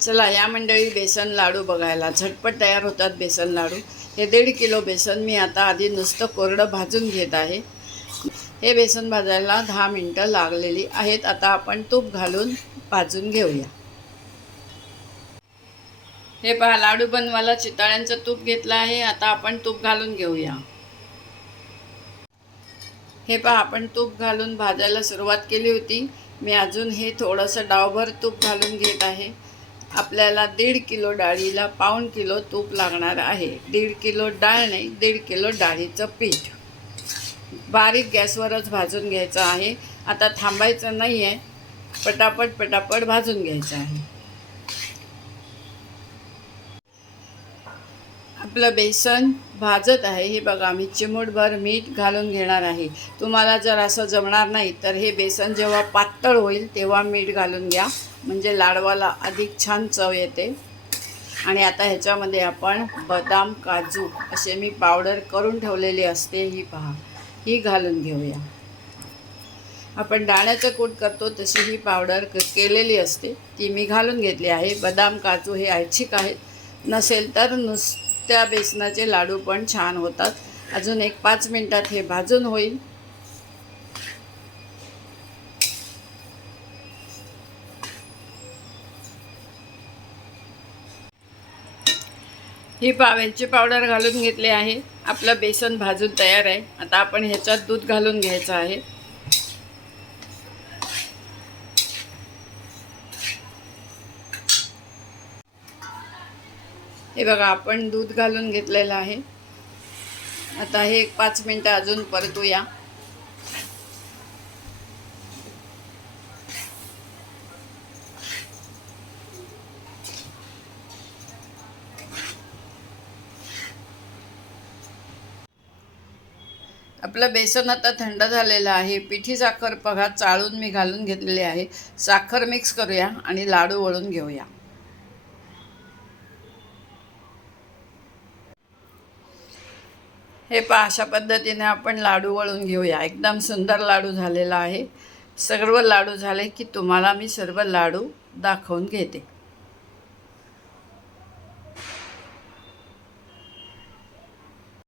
चला या मंडळी बेसन लाडू बघायला झटपट तयार होतात बेसन लाडू। हे 1.5 किलो बेसन मी आता आधी नुसतं कोरडं भाजून घेत आहे। हे बेसन भाजायला 10 मिनिटं लागलेली आहेत। आता आपण तूप घालून भाजून घेऊया। हे पहा लाडू बनवायला चिताळ्यांचं तूप घेतलं आहे। आता आपण तूप घालून घेऊया। हे पहा आपण तूप घालून भाजायला सुरुवात केली होती। मी अजून हे थोडंसं डावभर तूप घालून घेत आहे। आपल्याला 1.5 किलो डाळीला 1.5 किलो तूप लागणार आहे। 1.5 किलो डाळ नाही, 1.5 किलो डाळीचं पीठ बारीक गॅसवरच भाजून घ्यायचं आहे। आता थांबायचं नाही आहे, पटापट भाजून घ्यायचं आहे। आपलं बेसन भाजत आहे। हे बघा मी चिमूटभर मीठ घालून घेणार आहे। तुम्हाला जर असं जमणार नाही तर हे बेसन जेव्हा पातळ होईल तेव्हा मीठ घालून घ्या, म्हणजे लाडवाला अधिक छान चव येते। आणि आता ह्याच्यामध्ये आपण बदाम काजू असे मी पावडर करून ठेवलेली असते, ही पहा, ही घालून घेऊया। आपण दाण्याचं कूट करतो तशी ही पावडर केलेली असते, ती मी घालून घेतली आहे। बदाम काजू हे ऐच्छिक आहेत, नसेल तर नुसत्या बेसनाचे लाडू पण छान होतात। अजून 5 मिनिटात हे भाजून होईल। ही वेलची पावडर घालून घेतली आहे। आपलं बेसन भाजून तयार आहे। आता आपण ह्याच्यात दूध घालून घ्यायचं आहे। हे बघा आपण दूध घालून घेतलेलं आहे। आता हे 5 मिनिटं अजून परतूया। आपलं बेसन आता थंड झालेलं आहे। पिठी साखर बघा चाळून मी घालून घेतलेली आहे। साखर मिक्स करूया आणि लाडू वळून घेऊया। हे पहा अशा पद्धतीने आपण लाडू वळून घेऊया। एकदम सुंदर लाडू झालेला आहे। सर्व लाडू झाले की तुम्हाला मी सर्व लाडू दाखवून घेते।